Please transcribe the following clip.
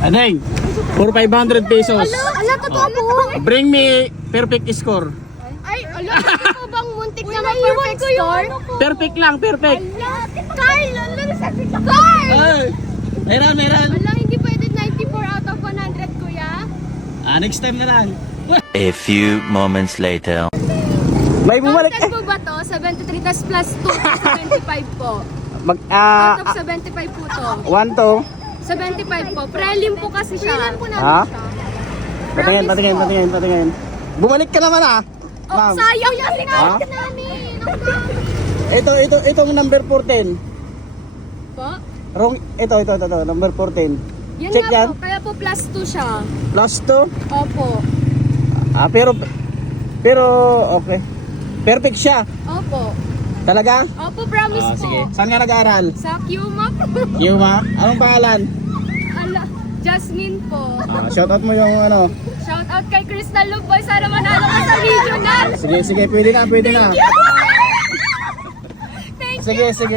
Adeng, for 500 pesos. Ala, totoo po. Bring me perfect score. Ay, ala, hindi po bang muntik na mag-perfect score? Perfect lang, perfect. Carl, ala, nasabi ka. Carl! Ay, meron. Ala, hindi pwede 94 out of 100, kuya. Next time na lang. A few moments later. May bumalik. Counted po ba to? 73 tas plus 2, 75 po. Ah. Out of 75 po to. 1 to. 75 po. Prelim po kasi siya. Prelim po namin Ha? siya. Patingin. Bumalik ka naman Oh, ma'am. sayang yan. Ha? Sinayang ka namin. Itong number 14. Po? Wrong, ito, number 14. Yan Check nga yan. po. Kaya po plus 2 siya. Plus 2. Opo. Pero, okay. Perfect siya. Opo. Talaga? Opo, promise po. Sige. Saan ka nag-aaral? Sa QMAP. Yuma? Anong pangalan? Ala, Jasmine po. Shoutout mo yung ano. Shout out kay Crystal Luboy. Sana manalo ka sa regional. Sige, pwede na. Thank you. Sige.